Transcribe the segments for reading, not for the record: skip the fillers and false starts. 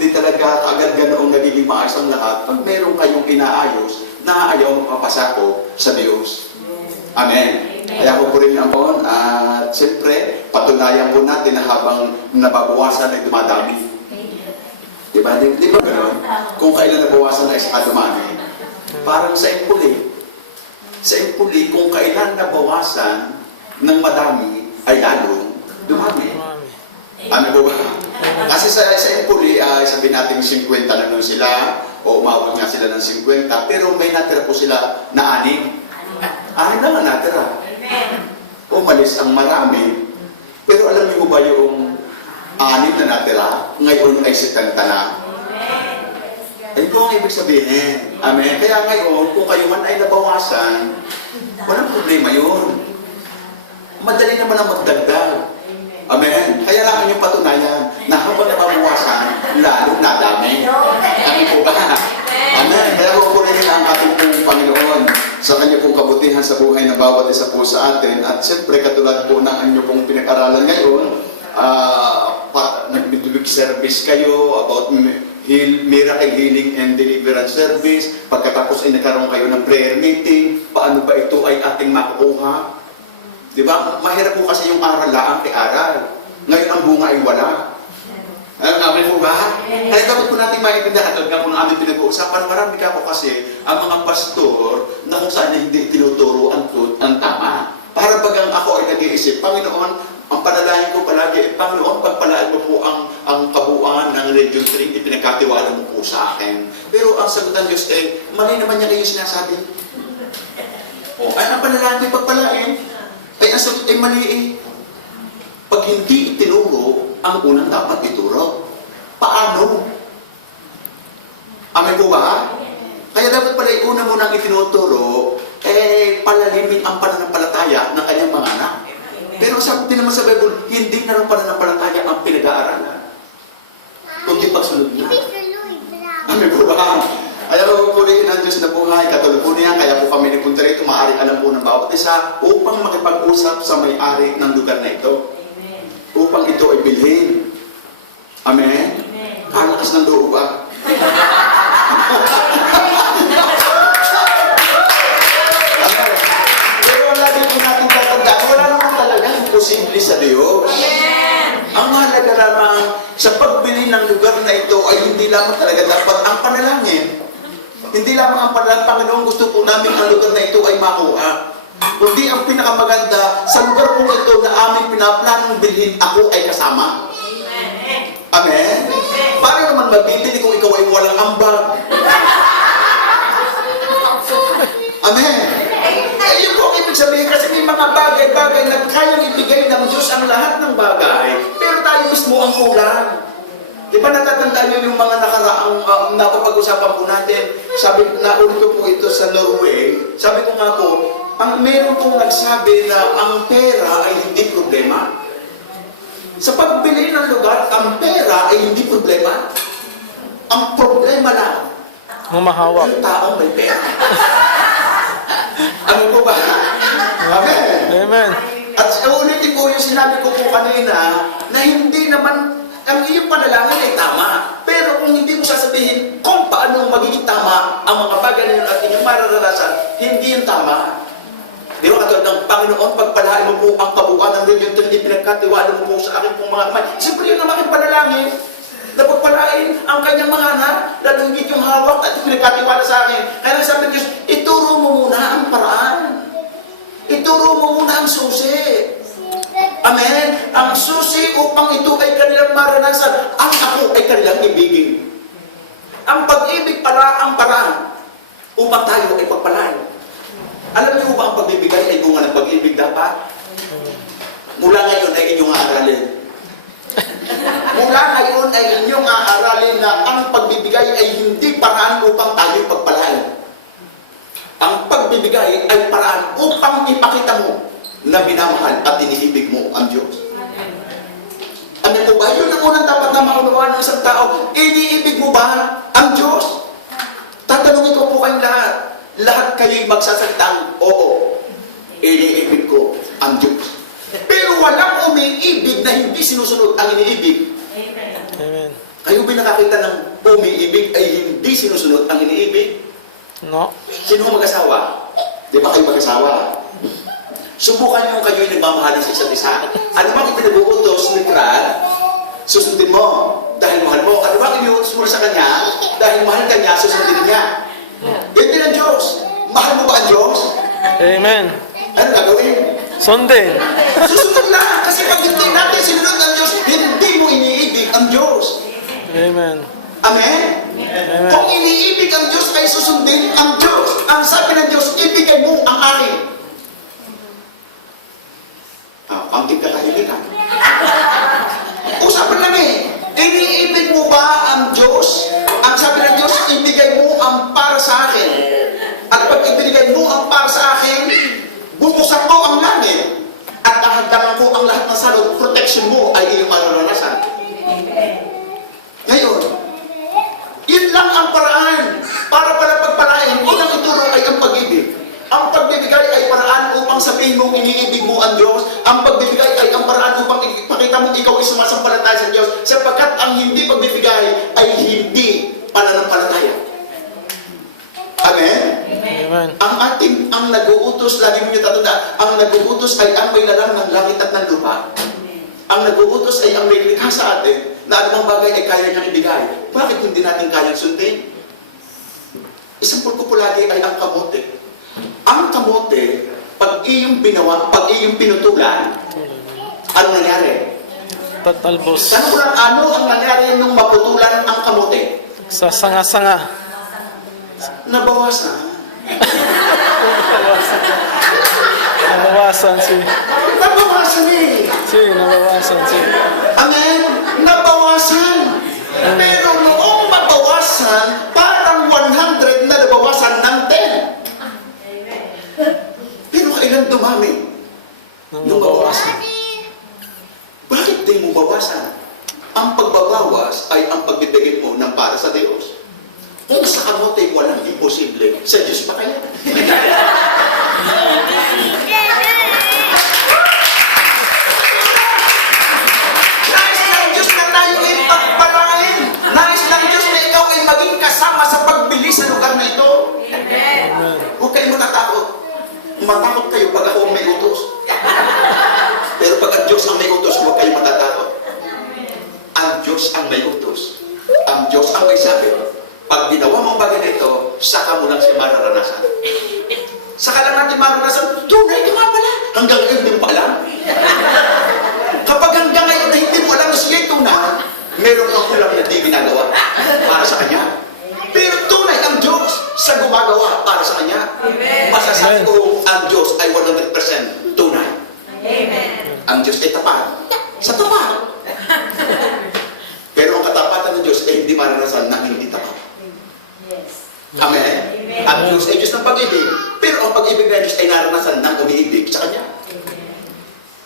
hindi talaga agad ganoong nagiging maayos ang lahat pag meron kayong inaayos na ayaw mapapasako sa Diyos. Amen. Kaya ko po rin naman, at siyempre, patunayan po natin na habang nababawasan ay dumadami. Diba? Di ba gano'n? Kung kailan nabawasan ay saka dumami. Parang sa impuli. Sa impuli, kung kailan nabawasan ng madami, ay lalong dumami. Ano po ba? Kasi sa impuli, sabihin natin 50 na nun sila, o umabot nga sila ng 50, pero may natira po sila na 6. 6 na natira. Umalis ang marami. Pero alam niyo ba yung 6 na natira, ngayon ay 70 na? Ayun po ang ibig sabihin. Amen. Kaya ngayon, kung kayo man ay nabawasan, walang problema yun. Madali naman ang magdagdag. Amen. Kaya lang yung patunayan na habang nababawasan, lalo nadami. Amen po ba? Amen. Kaya pupurihin ang ating pong Panginoon sa kanya pong kabutihan sa buhay ng bawat isa po sa atin. At siyempre, katulad po ng inyo pong pinag-aralan ngayon, nag-midweek service kayo about miracle healing and deliverance service. Pagkatapos ay nagkaroon kayo ng prayer meeting. Paano ba ito ay ating makukuha? Diba? Mahirap po kasi yung aral lang kay aral. Ngayon ang bunga ay wala. Amen po ba? Kaya dapat po natin maintindihan. At nga po ng aming pinag-uusapan, marami ka po kasi ang mga pastor na kung saan hindi tinuturo ang tama. Para bagang ako ay nag-iisip, Panginoon, ang panalangin ko palagi, Panginoon, pagpalaan mo po ang kabuuan ng Region 3, ipinagkatiwala mo po sa akin. Pero ang sagot ng Diyos mali naman niya kayo sinasabi. Ay, ang panalangin ko pagpalain, ay ang sagot ay mali eh. Pag hindi itinuro, ang unang dapat ituro. Paano? Amen po ba? Kaya dapat pala una mo nang itinuturo, palalimin ang pananampalataya ng kanyang mga anak. Pero sabi din naman sa Bible, hindi na rin pananampalataya ang pinag-aaralan. Kundi pagsunod na. Amen po ba? Ayaw ko po rin ang Diyos na buhay, katulad po niya, kaya po kami nagpunta rito, maaaring alam po ng bawat isa, upang makipag-usap sa may-ari ng lugar na ito. Upang ito ay bilhin. Amen? Kalakas ng loob ba? Pero lagi po natin tatandaan, wala naman talagang imposible sa Diyos. Ang mahalaga lamang sa pagbili ng lugar na ito ay hindi lamang talaga dapat ang panalangin. Hindi lamang ang panalangin, Panginoon, gusto po namin ang lugar na ito ay makuha. Kundi ang pinakamaganda, sa lugar po ito na aming pinaplanong bilhin, ako ay kasama. Amen? Paano naman mabibili kung ikaw ay walang ambag? Amen? Yun po ang ibig sabihin, kasi may mga bagay-bagay na kayang ibigay ng Diyos ang lahat ng bagay, pero tayo mismo ang kulang. Di ba natatandaan nyo yung mga nakaraang napapag-usapan po natin? Sabi, naulit ko po ito sa Norway. Sabi ko nga po, meron pong nagsabi na ang pera ay hindi problema. Sa pagbili ng lugar, ang pera ay hindi problema. Ang problema lang, Mamahawak. yung taong may pera. Ano po ba? Amen. Amen. At ulitin ko yung sinabi ko po kanina na hindi naman ang iyong panalangin ay tama. Pero kung hindi mo sasabihin kung paano magiging tama ang mga bagay na yun at inyong mararanasan, hindi yung tama. Di ba katulad ng Panginoon, pagpalain mo po ang kabuuan ng Region 3, pinagkatiwala mo po sa akin pong mga kamay. Siyempre yun ang aking panalangin. Na pagpalain ang kanyang mga anak, lalo higit yung hawak at pinagkatiwala sa akin. Kaya sabi ng Diyos, ituro mo muna ang paraan. Ituro mo muna ang susi. Amen? Ang susi upang ito ay kanilang maranasan, ang ako ay kanilang ibigin. Ang pag-ibig pala ang paraan upang tayo ay pagpalain. Alam niyo ba ang pagbibigay ay bunga ng pag-ibig dapat? Mula ngayon ay inyong aaralin. Mula ngayon ay inyong aaralin na ang pagbibigay ay hindi paraan upang tayo pagpalain. Ang pagbibigay ay paraan upang ipakita mo na minamahal at iniibig mo ang Diyos. Ano po ba? Yun ang unang dapat na maunawaan ng isang tao. Iniibig mo ba ang Diyos? Tatanungin ko po kayong lahat. Lahat kayo'y magsasalitang, oo, iniibig ko ang Diyos. Pero walang umiibig na hindi sinusunod ang iniibig. Amen. Kayo ba nakakita ng umiibig ay hindi sinusunod ang iniibig? No. Sino ang mag-asawa? Di ba kayo mag-asawa? Subukan nyo kayo'y nagmamahalan sa isa't isa. Ano bang ipinabuutos ni Brad? Susundin mo dahil mahal mo. Ano bang iniutos mo sa kanya? Dahil mahal ka niya, susundin niya. Yan din ang Diyos. Mahal mo ba ang Diyos? Amen. Ano gagawin? Sundin. Susunod lang. Kasi pag hindi natin sinunod ang Diyos, hindi mo iniibig ang Diyos. Amen. Amen? Amen. Kung iniibig ang Diyos ay susundin ang Diyos. Ang sabi ng Diyos, ibigay mo ang akin. Ang tigkakahiligan. Usapan lang eh. Iniibig mo ba ang Diyos? Ang sabi ng Diyos, ibigay mo ang para sa akin. At pag ibigay mo ang para sa akin, bubuksan ko ang langit. At ahagdangan ko ang lahat ng salot. Protection mo ay iyong mararanasan. Ngayon, yun lang ang paraan para pala pagpalain. Unang ituro ay ang pag-ibig. Ang pagbibigay ay paraan upang sabihin mong iniibig mo ang Diyos. Ang pagbibigay ay ang paraan upang ipakita mong ikaw ay sumasampalataya sa Diyos. Sapagkat ang hindi pagbibigay ay hindi pananampalataya. Amen? Amen. Ang nag-uutos, lagi mo nyo tatanda, ang nag-uutos ay ang may lalang ng langit at ng lupa. Ang nag-uutos ay ang may likha sa atin na anumang bagay ay kaya niyang ibigay. Bakit hindi natin kayang sundin? Isang pulpo lagi ay ang kamote. Ang kamote, pag iyong pinutulan, ano nangyari? Tatalbos. Tanong ko lang, ano ang nangyari nung maputulan ang kamote? Sa sanga-sanga. Nabawasan. Nabawasan si... Nabawasan eh. Nabawasan si... Amen? Nabawasan. Pero noong mabawasan, parang 100 na nabawasan ng 10. Pero kailan dumami? Nung mabawasan. Bakit di mo bawasan? Ang pagbabawas ay ang pagbibigay mo ng para sa Diyos. Kung sa kamote walang imposible, sa Diyos pa kaya? Nais ng Diyos na tayo ay pagpalain. Nais ng Diyos na ikaw ay maging kasama sa pagbili sa lugar na ito. Huwag kayong matatakot. Matakot kayo pag ako ang may utos. Pero pag ang Diyos ang may utos, huwag kayong matatakot. Ang Diyos ang may utos. Ang Diyos ang may sabi. Pag ginawa mong bagay na ito, saka mo lang siya mararanasan. Saka lang natin mararanasan, tunay ka nga pala. Hanggang ngayon, hindi mo pa alam. Kapag hanggang ngayon na hindi mo alam na siya'y tunay, meron kang kulang na di ginagawa para sa Kanya. Pero tunay ang Diyos sa gumagawa para sa Kanya. Masasabi ko, ang Diyos ay 100% tunay. Ang Diyos ay tapat. Sa tapat. Pero ang katapatan ng Diyos ay hindi maranasan ng hindi tapat. Amen? Ang Diyos ay Diyos ng pag-ibig. Pero ang pag-ibig ng Diyos ay naranasan ng umiibig sa Kanya.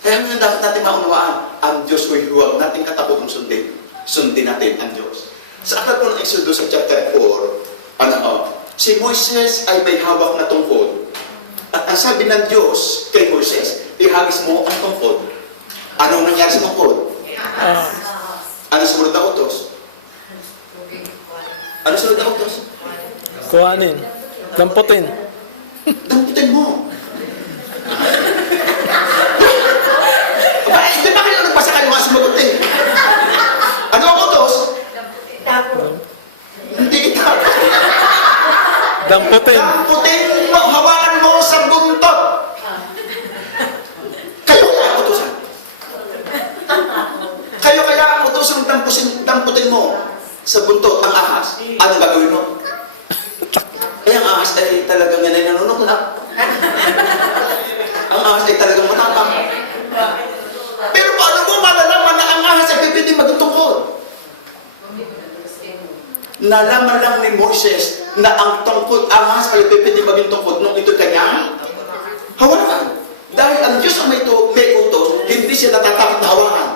Kaya ngayon dapat natin maunawaan, ang Diyos ay huwag natin kataputang sundin. Sundin natin ang Diyos. Sa aklat po ng Exodus sa chapter 4, si Moises ay may hawak na tungkod. At ang sabi ng Diyos kay Moises, ihagis mo ang tungkod. Anong nangyari sa tungkod? Ano sumunod na utos? Ano sumunod na utos? Kuhanin. Damputin. Damputin mo. Di ba kayo nagbasa kayo mga sumagot eh? Ano ang utos? Hindi itapos. Damputin. Damputin mo, hawakan mo sa buntot. Kayo kaya ang utosan. Kayo kaya ang utosan damputin mo sa buntot ang ahas. Anong gagawin mo? Kaya ang ahas ay talagang yan ay nanunuknak. Ang ahas ay talagang matapang. Pero paano mo malalaman na ang ahas ay pwede maging tungkod? Nalaman lang ni Moises na ang ahas ay pwede maging tungkod nung ito kanya hawakan. Dahil ang Diyos ang may utos, hindi siya natatakot na hawakan.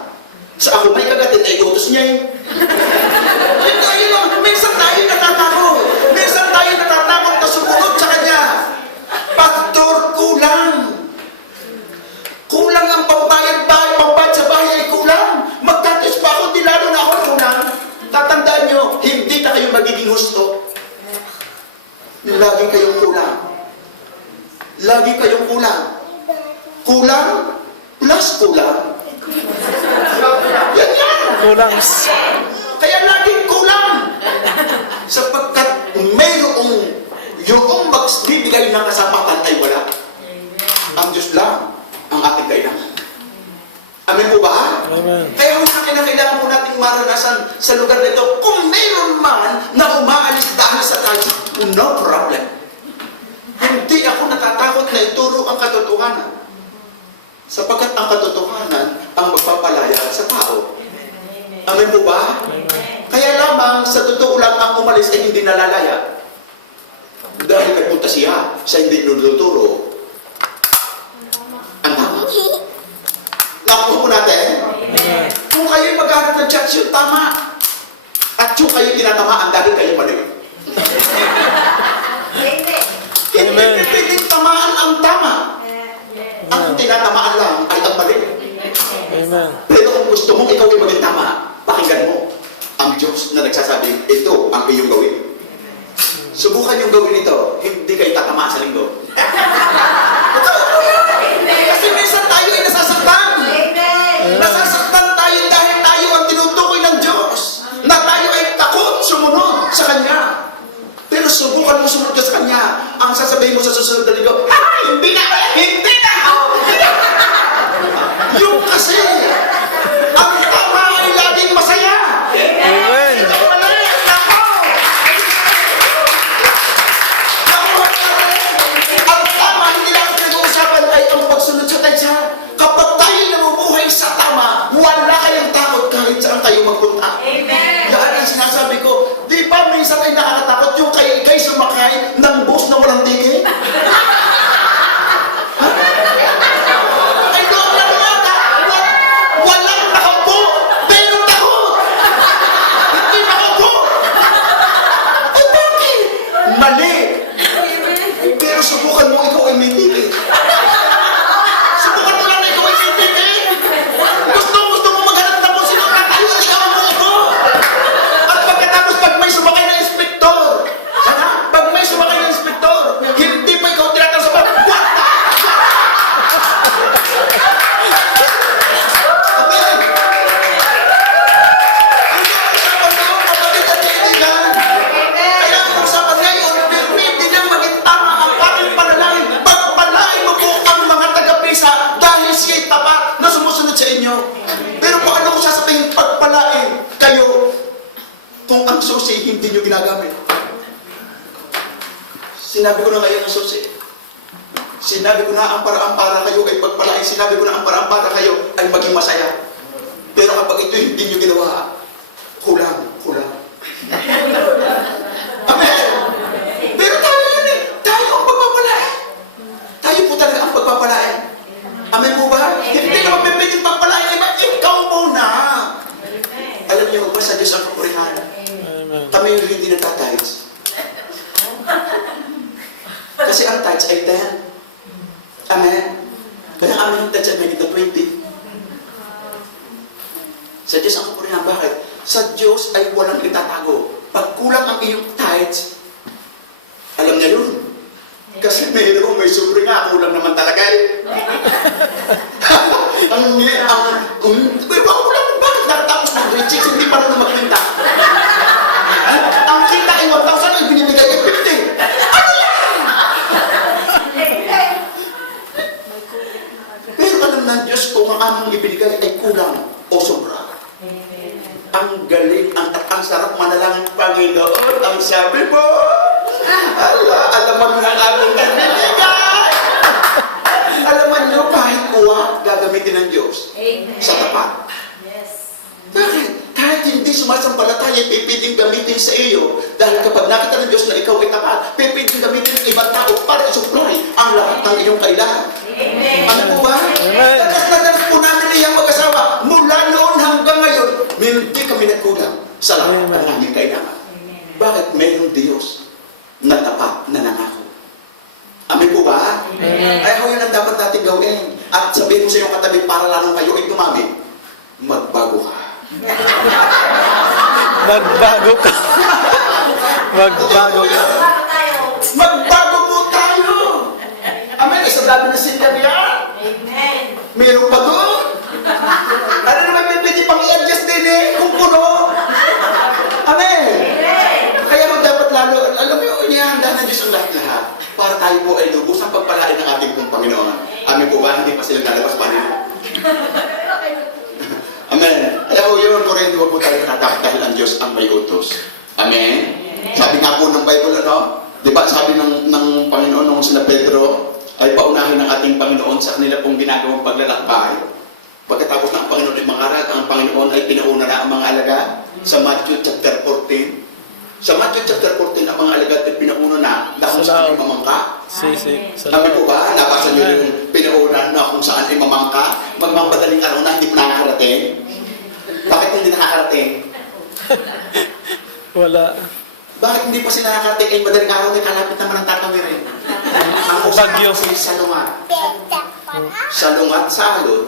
Sa ako may kagatin ay utos niya eh. Minsan tayo natatakot. Minsan tayo natatakot na sumunod sa Kanya. Pastor, kulang. Kulang ang pambayad sa bahay ay kulang. Magtatis pa ako, di lalo na ako kulang. Tatanda maging husto. Lagi kayong kulang. Lagi kayong kulang. Kulang plus kulang. Yan yan! Kulang. Kaya laging kulang. Sapagkat mayroong yung magbibigay ng kasapatan ay wala. Ang Diyos lang ang ating kailangan. Amen po ba? Amen. Kaya kung kailangan po nating maranasan sa lugar na ito, kung mayroon man na umaalis dahil sa tayo, no problem. Hindi ako natatakot na ituro ang katotohanan. Sapagkat ang katotohanan ang magpapalaya sa tao. Amen po ba? Kaya lamang sa totoo lang ang umalis ay hindi nalalaya. Dahil nagpunta siya sa hindi nuluturo. Ang tama. Nakuha po natin. Kung kayo'y maghanap ng church, yung tama. At yung kayo'y tinatamaan dahil kayo mali. Hindi pwedeng tamaan ang tama. Ang tinatamaan lang ay ang mali. Amen. Pero kung gusto mong ikaw ay maging tama, pakinggan mo ang Diyos na nagsasabing, ito ang iyong gawin. Subukan yung gawin ito, hindi kayo tatamaan sa linggo. Kasi minsan tayo ay nasasaktan. Nasasaktan tayo dahil tayo ang tinutukoy ng Diyos. Na tayo ay takot sumunod sa Kanya. Pero subukan mo sumunod ka sa Kanya. Ang sasabihin mo sa susunod na linggo, hindi na! Hindi na! Yung kasi, ang tama ay laging masaya. Amen. Ang tama, hindi lang pinag-uusapan ay ang pagsunod sa tansya. Kapag tayo namumuhay sa tama, wala kayong takot kahit saan kayo magpunta. Amen. Yan ang sinasabi ko. Di ba minsan ay nakakatakot yung kayo sumakay ng bus na walang ticket? Ay, doon na mga walang nakaupo, pero takot. Hindi nakaupo. Ay, bakit? Mali. Pero subukan mo ikaw ay may ticket. Subukan mo lang na ikaw ay may ticket. Gusto mo maghanap ng kung sino ka tayo, ikaw ang umupo. At pagkatapos, pag may sumakay na inspektor, pag may sumakay na inspektor, hindi pa ikaw tinatanong sa mga, what? Amen. Hindi ang usapan ngayon, kapatid at kaibigan. Kaya ang usapan ngayon, permiti niyang maging tama ang ating panalangin. Pagpalain mo po ang mga taga-pisa dahil siya'y tapat na sumusunod sa inyo. Pero paano ko sasabihin pagpalain kayo kung ang susi hindi nyo ginagamit? Sinabi ko na kayo ng susi. Sinabi ko na ang paraan para kayo ay pagpalain. Sinabi ko na ang paraan para kayo ay maging masaya. Pero kapag ito hindi nyo ginawa, kulang. Amen! Pero tayo yun eh. Tayo ang pagpapalain. Tayo po talaga ang pagpapalain. Amen po ba? Hindi ka mapipitin pagpalain. Iba, ikaw muna. Alam niyo ba sa Diyos ang kapurihan? Amen. Kami yung hindi nagtatides. Kasi ang tithes ay 10. Amen? Kaya amin yung tithes ay may 20. Sa Diyos ang kapurihan. Bakit? Sa Diyos ay walang itatago. Pag kulang ang iyong tithes, alam niya yun. Kasi may sobre nga, kulang naman talaga eh. Kulang mo bakit nakatapos ng grade 6, hindi pa rin magpinta. Ang kita ay 1,000 ay binibigay ay 50. Ano yan? Pero alam ng Diyos kung ang aming ibinigay ay kulang o sobra. Ang galing, ang sarap manalangin, Panginoon, ang sabi mo, alaman mo ang aming binibigay. Alaman nyo, kahit kuha, gagamitin ng Diyos sa tapat. Bakit? Kahit hindi sumasampalataya, pipiling gamitin sa iyo. Dahil kapag nakita ng Diyos na ikaw ay tapat, pipiling gamitin ng ibang tao para i-supply ang lahat ng iyong kailangan. Ano po ba? Amen. Danas po namin iyang mag-asawa. Mula noon hanggang ngayon, hindi kami nagkulang sa lahat ng aming kailangan. Bakit? Mayroong Diyos na tapat na nangako. Amen po ba? Amen. Ay, yun ang dapat natin gawin. At sabihin mo sa iyong katabi, para lamang kayo ay tumami, magbago ka. Nagbago ka. Magbago ka. Magbago po tayo. Amen. Isang dami na sinabihan. Meron pa doon. Ano naman pwede pang i-adjust din kung puno. Amen. Kaya kung dapat lalo, alam mo yung inihanda ng Diyos ang lahat-lahat para tayo po ay lubos ang pagpalain ng ating pong Panginoon. Amen po ba? Hindi pa sila lalabas pa rin. Amen. Kaya po yun po rin, huwag po tayo natakot dahil ang Diyos ang may utos. Amen. Sabi nga po ng Bible, di ba sabi ng Panginoon nung sila Pedro ay paunahin ng ating Panginoon sa kanila pong ginagawang paglalakbay. Pagkatapos ng Panginoon ay mangaral, ang Panginoon ay pinauna na ang mga alagad sa Matthew chapter 14. Sa Matthew chapter 14, ang mga alagad ay pinauna na kung saan ay mamangka. Sabi po ba, nabasa niyo yung pinauna na kung saan ay mamangka? Magmamadaling araw na hindi pa nakakarating? Bakit hindi nakakarating? Wala. Bakit hindi pa sila nakakarating? Ay madaling araw na kalapit naman ang tatawirin. Ang usapan Bagyo. ay salungat. Salungat sa alon,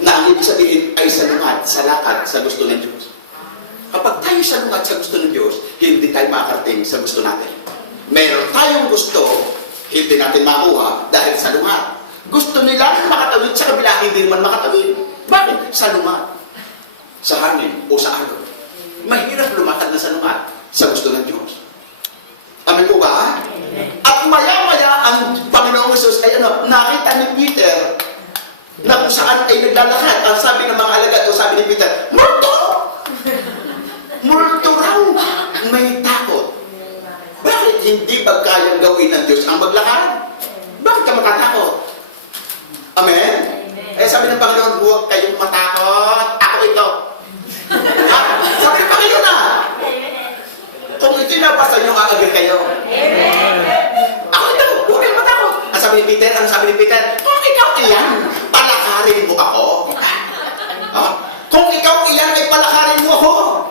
na ang ibig sabihin ay salungat sa lakad sa gusto ng Diyos. Kapag tayo salungat sa gusto ng Diyos, hindi tayo makakarating sa gusto natin. Meron tayong gusto, hindi natin makuha dahil salungat. Gusto nila makatawid sa kabila, hindi naman makatawid. Bakit? Salungat. Sa hangin o sa alon. Mahirap lumakad na salungat sa gusto ng Diyos. Amin po ba? At maya-maya ang Panginoong Jesus ay nakita ni Peter na kung saan ay naglalakad. Ang sabi ng mga alagad o sabi ni Peter, multo! Multo raw! May takot. Bakit hindi ba kayang gawin ng Diyos ang maglakad? Bakit ka matatakot? Amen? Eh sabi ng Panginoon, huwag kayong matakot. Ako ito. Sabi ng Panginoon na. Kung ito nabasa nyo, aagir kayo. Ako ito, huwag kayong matakot. Ang sabi ni Peter, kung ikaw iyan, palakarin mo ako. Kung ikaw iyan, ay palakarin mo ako.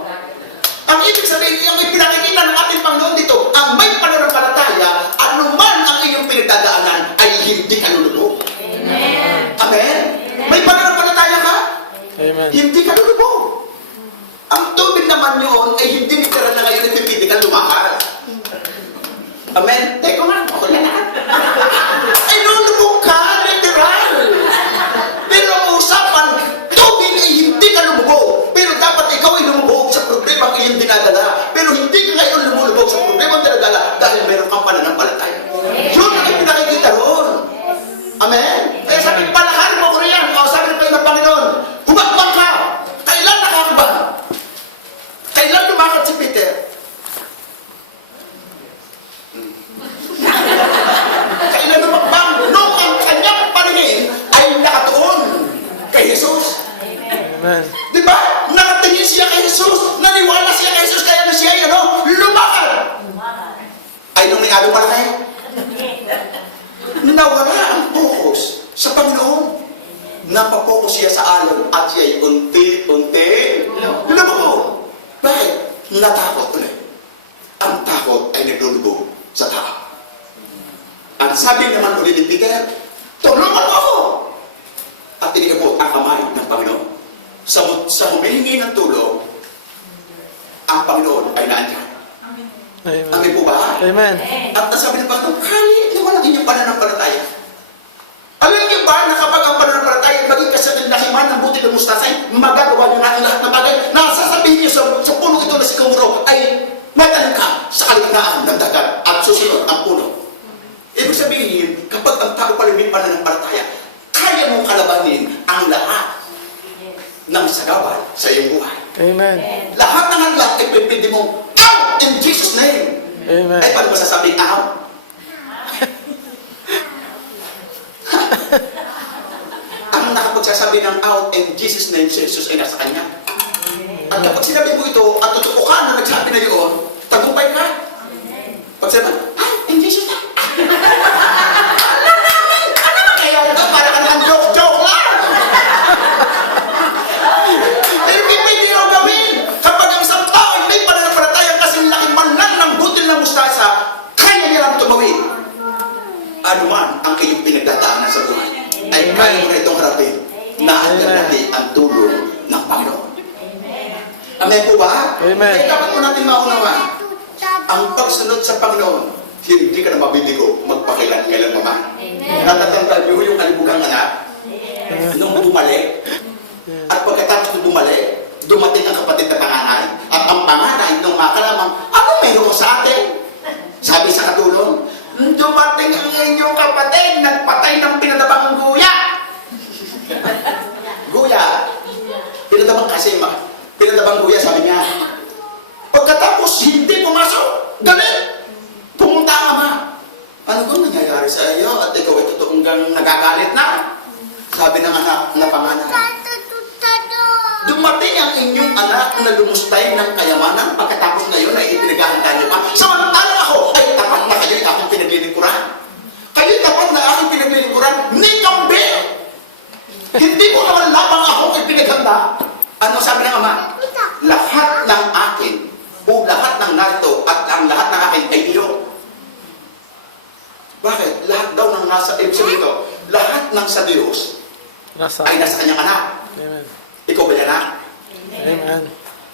Ang ibig sabihin, yung ipinakikita ng ating Panginoon dito, ang may pananampalataya, anuman ang iyong pinagdadaanan, ay hindi ka lulubog. Amen? May pananampalataya ka? Amen. Hindi ka lulubog. Ang tubig naman yun ay hindi literal na ngayon nagpipili ka lumakad. Amen? Teko nga, ako lahat. Ay lulubog ka, literal. Pero ang usapan, tubig ay hindi ka lumubog. Pero dapat ikaw ay lumubog sa problema ang iyong dinadala. Pero hindi ka ngayon lumulubog sa problema ang dinadala dahil meron kang pananampalataya. Yun ang pinakikita roon. Amen? Kaya sabi, palakarin mo ko riyan. O sabi ng Panginoon, humakbang ka. Kailan nakakabang? Kailan lumakad si Peter? Kailan lumakbang? Nung ang kanyang paningin ay nakatuon kay Jesus. Amen. Di ba? Nakatingin siya kay Jesus. Naniwala siya kay Jesus. Kaya na siya ay lumakad. Ay, nung may alo pala kayo. Nawala ang focus sa Panginoon. Napapokus siya sa alon at siya ay unti-unti lumubog. Bakit? Natakot ulit. Ang takot ay naglulubog sa tao. Ang sabi naman ulit ni Peter, tulungan mo ako! At tinigabot ang kamay ng Panginoon. Sa humihingi ng tulong, ang Panginoon ay naandyan. Amen. Amin po ba? Amen. At nasabi ng Panginoon, kalit naman ang inyong pananampalataya. Alam niyo ba na kapag ang pananampalataya maging kasagin lakiman ng buti ng mustasay, magagawa niyo na ang lahat ng bagay na sasabihin niyo sa puno ito na si Kumuro ay matalim ka sa kaligtaan ng dagat at susunod ang puno. Ibig sabihin, kapag ang tao pala may pananampalataya, kaya mong kalabanin ang lahat ng sagabal sa iyong buhay. Amen. Lahat ng hanlat ay pipindi mong out in Jesus' name. Amen. Ay, paano masasabing out? Ang nakapagsasabi ng out in Jesus' name, si Jesus ay nasa kanya. At kapag sinabi mo ito, at totoo ka na nagsabi na yun, tagumpay ka. Pag sinabi, in Jesus' name. Ano ba kaya ito? Para ka naman joke-joke lang. Pero hindi nyo gawin. Kapag ang isang tao ay may pananampalataya kasing laki man lang ng butil ng mustasa, kaya niya lang tumawid. Ano man ang iyong pinagdadaanan sa buhay, ay kaya mo na itong harapin na hanggang ang tulong ng Panginoon. Amen po ba? Amen. Kaya dapat po natin maunawa ang pagsunod sa Panginoon, hindi ka na mabibigo magpakailan pa man. Natatandaan niyo yung alibugang anak nung bumalik. At pagkatapos nung bumalik, dumating ang kapatid na panganay. At ang panganay nung makalamang, ano meron ko sa atin? Sabi sa katulong, dumating ang inyong kapatid, nagpatay ng pinadabang guya. Guya. Pinadabang kasi, pinadabang guya, sabi niya. Pagkatapos, hindi pumasok. Galit. Pumunta ang ama. Ano kung nangyayari sa iyo at ikaw ay totoong nagagalit na? Sabi ng anak na panganay. Dumating ang inyong anak na lumustay ng kayamanan pagkatapos ngayon ay ipinaghahandaan niyo pa. Samantala ako ay tapat na kayo'y aking pinaglilingkuran. Kayo'y tapat na aking pinaglilingkuran ni Kambing. Hindi ko naman lamang ako ipinaghanda. Ano sabi ng ama? Lahat ng akin o lahat ng narito at ang lahat ng akin ay iyo. Bakit? Lahat daw ng nasa, sabihin ito, lahat ng sa Diyos ay nasa kanyang anak. Amen. Ikaw ba yan, anak? Amen.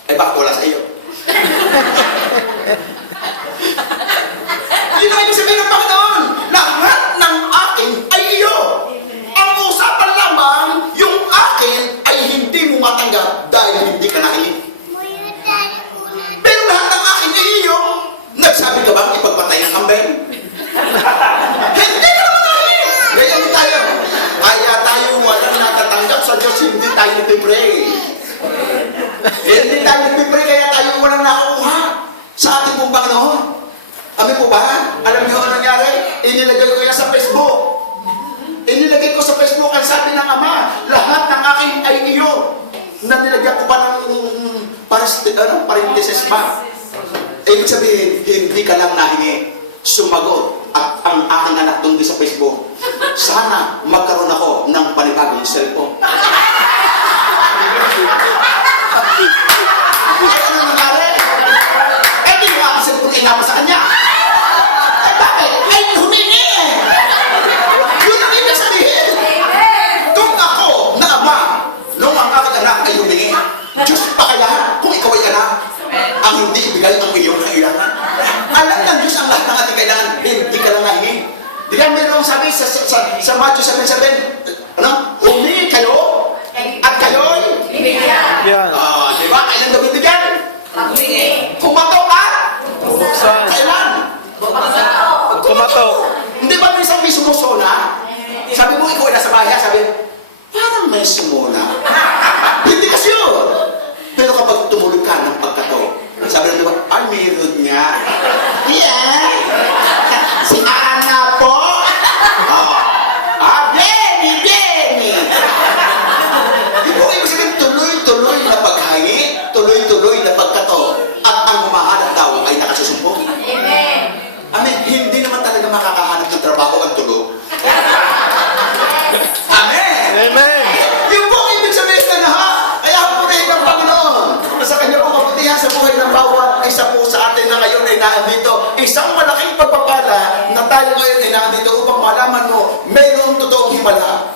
Ay bakit wala sa iyo? Yun ang ibig sabihin ng Panginoon. Lahat ng akin ay iyo. Ang usapan lamang, yung akin ay hindi mo matanggap dahil hindi ka nakinig. Pero lahat ng akin ay iyo. Nagsabi ka bang ipagpatay ng kambing? Hindi ka naman nakinig. Ganyan tayo. Kaya tayo walang natatanggap sa Diyos, hindi tayo nagpipray. Hindi tayo nagpipray, kaya tayo walang nakukuha sa ating pong Panginoon. Amin po ba? Alam niyo ano nangyari? Inilagay ko yan sa Facebook. Inilagay ko sa Facebook ang sabi ng Ama, lahat ng akin ay iyo. Na nilagyan ko pa ng parenthesis pa. Ibig sabihin, hindi ka lang nahingi. Sumagot at ang aking anak doon sa Facebook. Sana magkaroon ako ng panibagong cellphone. Ay, ano nangyari? Eh, di mo ang cellphone inapa sa kanya. Eh, bakit? Ay, humingi eh. Yun ang ibig sabihin. Kung ako na ama, nung ang aking anak ay humingi, Diyos pa kaya kung ikaw ay anak, ang hindi ibigay ang iyong kailangan. Alam ng Diyos ang lahat ng ating kailangan, hindi ka lang nahingi. Di ba mayroong sabi sa Matthew 7:7, ano? Humingi kayo at kayo'y Yan. di ba? Kailan daw bibigyan? Kumatok ka? Bubuksan. Kailan? Kumatok. Hindi ba minsan may sumusona? Sabi mo, ikaw ay nasa bahay, sabi, parang may sumuna. Hindi kasi yun. Pero kapag tumulog ka ng pagkataw, sabi ng diba, ay, meron nga. Yeah. Si Ana po. Benny. Yung ibig sabihin, tuloy-tuloy na paghangi, tuloy-tuloy na pagkataw, at ang humahanap daw ay nakasusumpong. Amen. Hindi naman talaga makakahanap ng trabaho ang tulog. Amen. Amen. Yung po ibig sabihin na lahat, kaya purihin ng Panginoon sa kanyang pagpaputihan sa buhay ng bawat isa po sa atin na ngayon ay naandito. Isang malaking pagpapala na tayo ngayon ay naandito upang malaman mo, mayroong totoong himala.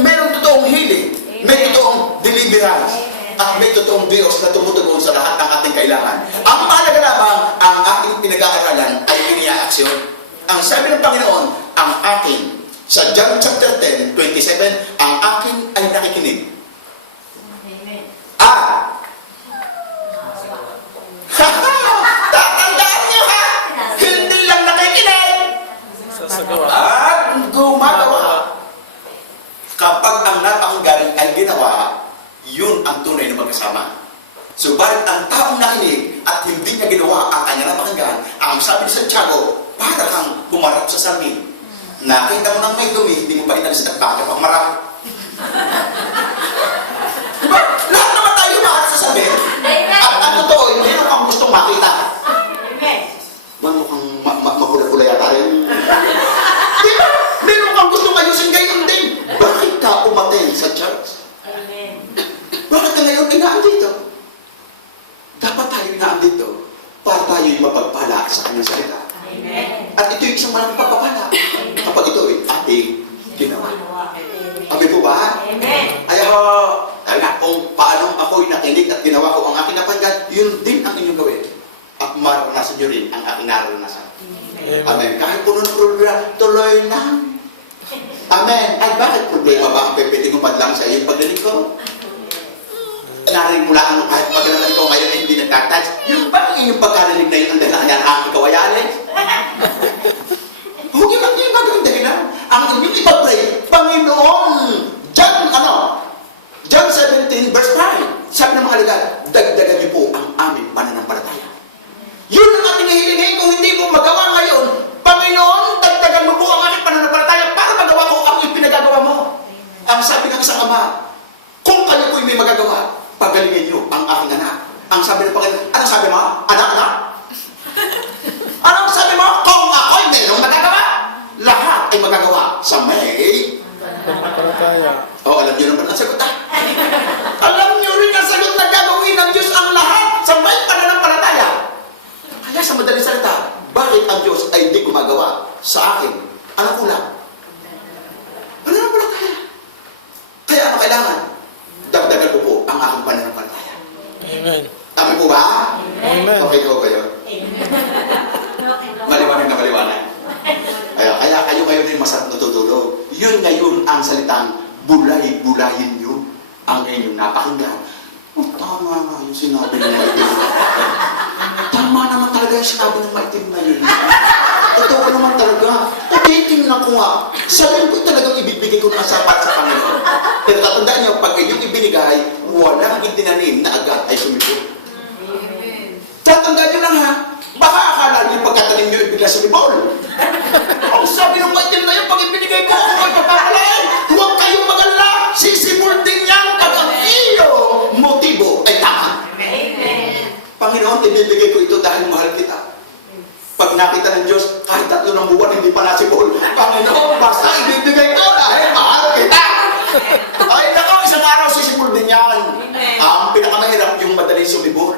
Mayroong totoong healing. May totoong deliverance. At may totoong Diyos na tumutugon sa lahat ng ating kailangan. Ang mahalaga lamang, ang ating pinag-aaralan ay iniaaksyon. Ang sabi ng Panginoon, ang akin, sa John chapter 10:27, ang akin ay nakikinig. Tatandaan niyo ha! Hindi lang nakikinig! Sasagawa. At gumagawa. Kapag ang napakinggan ay ginawa, yun ang tunay na magkasama. Subalit ang taong nakinig at hindi niya ginawa ang kanya napakinggan, ang sabi ni Santiago, para kang humarap sa salamin. Nakita mo nang may dumi, hindi mo ba inalis at bakit pang marap? Diba? Lahat naman tayo humarap sa salamin. At ang totoo, hindi mo kang gustong makita. Mukhang makulay-kulay yata rin. Diba? Meron kang gustong ayusin gayon din. Bakit ka umaten sa church? Bakit ka ngayon inaandito? Dapat tayo inaandito para tayo'y mapagpala sa kanyang salita. At ito yung isang malang pagpapala kapag ito ay ating ginawa. Amin po ba? Ay kung paano ako'y nakinig at ginawa ko ang aking napagkat, yun din ang inyong gawin. at maranasan nyo rin ang aking naranasan. Amen. Amen. Kahit puno ng problema, tuloy lang. Amen. Ay, bakit problema ba ang pwede ko madlang sa iyong pagdating ko? Narinig mo lang kahit pagdating ko ngayon ay hindi nagtatouch. Yung ba ang inyong pagkarinig na yun ang dahilan kaya ang ikaw ay Alex? Huwag yung magiging dahilan. Ang inyong ipag-pray, Panginoon, John 17 verse 5, sabi ng mga ligal, dagdagan niyo po ang aming pananampalataya. Yun ang ating hihilingin. Kung hindi mo magawa ngayon, Panginoon, dagdagan mo po ang aking pananampalataya para magawa ko ang ipinagagawa mo. Ang sabi ng isang ama, kung kayo po'y may magagawa, pagalingin niyo ang aking anak. Ang sabi ng Panginoon, anong sabi mo? Anak? Anong sabi mo? Kung ako'y mayroong magagawa, lahat ay magagawa sa may. Pananampalataya. Alam niyo naman ang sagot Alam niyo rin ang sagot na gagawin ng Diyos ang lahat sa may pananampalataya. Kaya sa madaling salita, bakit ang Diyos ay hindi gumagawa sa akin? Anong kulang? Pananampalataya. Kaya ano kailangan? Dagdagan ko po ang aking pananampalataya. Amen. Tama po ba? Amen. Okay ko ba yun? Maliwanag na maliwanag. Kaya kayo ngayon din masarap natutulog. Yun ngayon ang salitang bulay-bulayin nyo ang inyong napakinggan. Tama nga yung sinabi ng maitim. Tama naman talaga yung sinabi ng maitim na yun. Totoo naman talaga. Titingnan ko nga. Sabihin ko talagang ibibigay ko na sapat sa Panginoon. Pero tatandaan nyo, pag inyong ibinigay, walang itinanim na agad ay sumipot. Tatandaan nyo lang ha. Baka akala nyo pagkatanim nyo ibigla sumibol. Ang sabi ng maitim na yun, pag ibinigay ko, huwag papakalain. Huwag kayong magalala. Sisibol din yan pag ang iyong motibo ay tama. Panginoon, ibibigay ko ito dahil mahal kita. Pag nakita ng Diyos, kahit 3 buwan, hindi pa nasibol. Panginoon, basta ibibigay ko dahil mahal kita. Ay, nako, isang araw sisibol din yan. Ang pinakamahirap yung madaling sumibol.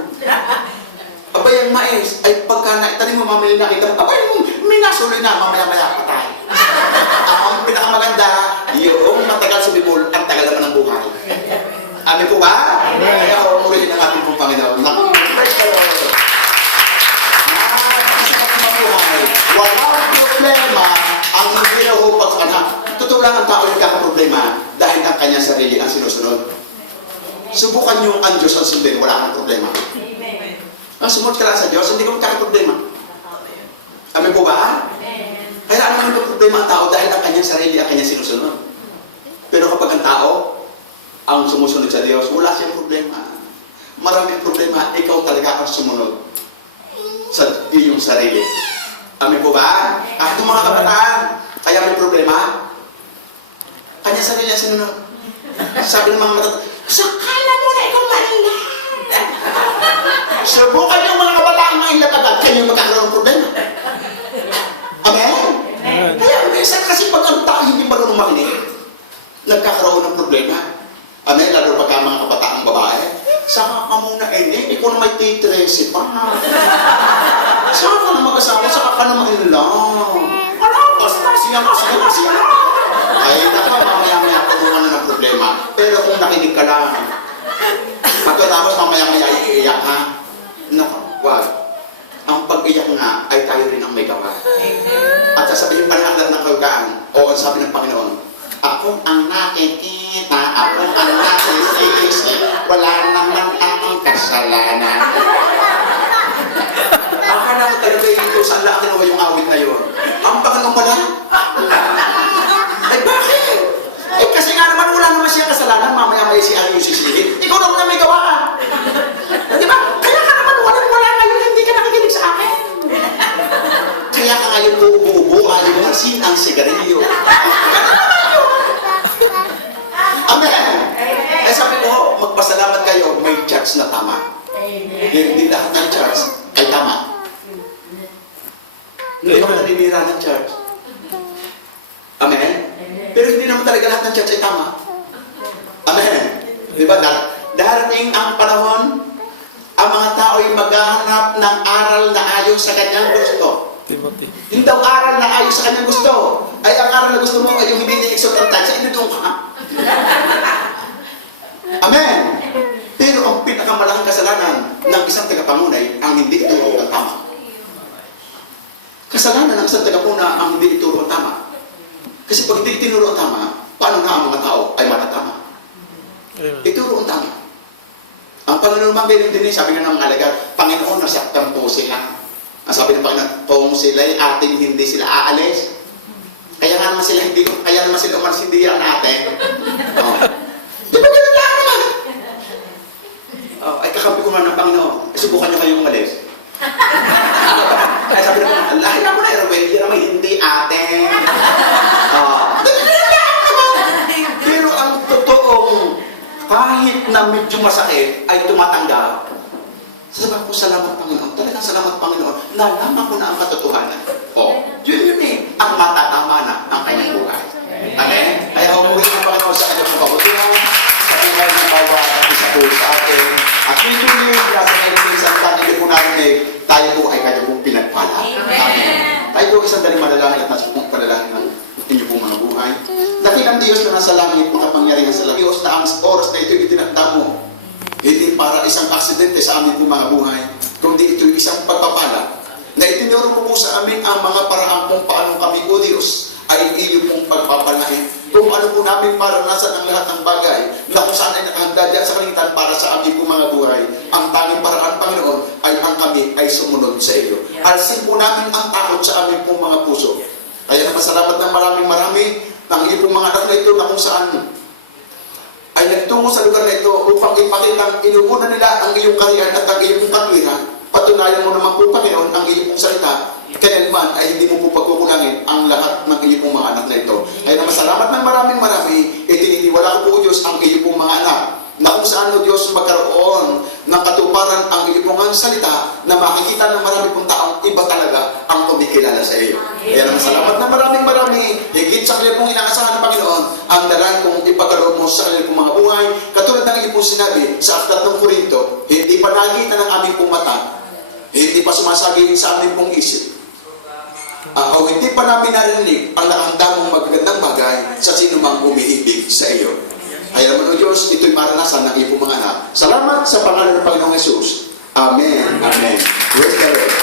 Abay, ang mais, ay pagka naitanim mo, mamaya nakita mo, abay, may nasuloy na, mamaya-maya patay. Ang pinakamaganda, yung matagal sumibol, ang tagal naman ng buhay. Amin po ba? Kaya umurihin ang ating pong Panginoon. Naku, praise the Lord. Masakit na buhay. Walang problema ang hindi nahupag sa anak. Totoo lang ang tao yung kakaproblema dahil ang kanyang sarili ang sinusunod. Subukan nyo ang Diyos ang sundin, wala kang problema. Sumunod ka lang sa Diyos, hindi ka magkakaproblema. Amin po ba? Kaya ano yung problema ang tao dahil ang kanyang sarili ang kanyang sinusunod. Pero kapag ang tao ang sumusunod sa Diyos, wala siyang problema. Maraming problema, ikaw talaga ang sumunod sa iyong sarili. Amin po ba? Itong mga kabataan, kaya may problema, kanyang sarili ang sinunod. Sabi ng mga matatanda, sakala mo na ikaw malila. Subukan yung mga kabataan mga ilagagad, kayo magkakaroon ng problema. Amen? Amen. Kaya minsan kasi pag ang tao hindi marunong makinig, nagkakaroon ng problema. Amen? Lalo pagka mga kabataang babae, saka ka muna ikaw na may titresi pa. Saka ka na mag-asawa, saka ka na mag-inlaw. Basta, siya na. Ay, naka, mamaya-maya pagbukan na ng problema. Pero kung nakinig ka lang, pagkatapos mamaya-maya iiyak ha. Naku, wag. Ang pag-iyak nga ay tayo rin ang may gawa. At sasabihin pa ng kalugaan, o sabi ng Panginoon, ako ang nakikita, ako ang nakisisi, wala naman akong kasalanan. Akala ko talaga ito, saan lang kinuha yung awit na yun? Ang Panginoon pala? Ay bakit? Kasi nga naman wala naman siya kasalanan, mamaya-maya si Ari yung sisihin. Ikaw naman na may gawa. Di ba? Kaya ka naman wala ngayon, hindi ka nakikinig sa akin. Kaya ka ngayon uubo-ubo, ayaw mo asin ang sigarilyo. Amen. Eh sabi ko, magpasalamat kayo, may church na tama. Hindi lahat ng church ay tama. Hindi ako naninira ng church. Amen. Pero hindi naman talaga lahat ng church ay tama. Amen. Di ba? Darating ang panahon, ang mga tao ay maghahanap ng aral na ayon sa kanyang gusto. Timothy. Hindi daw aral na ayon sa kanyang gusto. Ay ang aral na gusto mo ay yung hindi ni-exortantan sa inyo ka. Amen. Pero ang pinakamalaking kasalanan kasalanan ng isang tagapangunay ang hindi ituro ang tama. Kasalanan ng isang tagapuna ang hindi ituro ang tama. Kasi pag hindi tinuro ang tama, paano na ang mga tao ay matatama? Amen. Ituro ang tama. Ang Panginoon mang ganyan din, sabi nga ng mga alagad, Panginoon, nasaktan po sila. Ang sabi ng Panginoon, kung sila'y ating hindi sila aalis, kaya naman sila umalis, hindi yan natin. Oh. Di ba ganun lang naman? Oh, ay kakampi ko nga ng Panginoon, subukan niyo kayong umalis. Ay sabi ng Panginoon, lahi na mo na, hindi naman hindi atin. Pero ang totoong, kahit na medyo masakit, ay tumatanggap. Sabi ko, salamat Panginoon. Talagang salamat Panginoon. Nalaman ko na ang katotohanan. O, yun eh. Ang matatama na ang kanyang buhay. Amen? Kaya umuwi ng Panginoon sa kanyang kabutihan, sa buhay ng bawat isa po sa atin. At we believe na sa kanyang isang tanigin po narinig, tayo po ay kanyang pong pinagpala. Amen. Tayo po isang daling manalangin at nasa pong panalangin ng inyo pong mga buhay. Dakilang Diyos na nasa langit, makapangyarihan sa langit. Diyos na ang oras na ito itinakda mo. Hindi para isang aksidente sa amin po mga buhay, kundi ito isang pagpapala na itinuro po sa amin ang mga paraan kung paano kami, O Diyos, ay iyo pong pagpapalain. Kung ano po namin maranasan ang lahat ng bagay na kung saan ay nakahanda sa kalingitan para sa amin po mga buhay. Ang tanging paraan, Panginoon, ay ang kami ay sumunod sa iyo. Alsin po namin ang takot sa amin pong mga puso. Kaya naman salamat ng marami ng iyo pong mga anak na ito na kung saan ay nagtungo sa lugar na ito upang ipakita inuuna nila ang iyong kaharian at ang iyong katwiran. Patunayan mo naman po, Panginoon, ang iyong pong salita. Kaya naman ay hindi mo po pagkukulangin ang lahat ng iyong pong mga anak na ito. Kaya naman salamat ng marami, itininiwala ko po, Diyos, ang iyong pong mga anak na kung saan, O Diyos, magkaroon ng katuparan ang iyong pong salita na makikita ng marami pong taong iba talaga ang kumikilala sa iyo. Kaya naman salamat ng marami, higit sa kanilang pong inaasahan ng Panginoon, ang dalang kong ipagkaroon mo sa kanilang pong mga buhay. Katulad ng iyong pong sinabi sa Aklat ng Korinto, hindi pa nakita ng aming pong mata, hindi pa sumasagilin sa aming pong isip, o hindi pa namin narinig ang nakahanda mong magagandang bagay sa sinumang umiibig sa iyo. Kaya naman, O Diyos, ito'y maranasan ng iyong mga anak. Salamat sa pangalan ng Panginoong Jesus. Amen. Amen. Praise the Lord.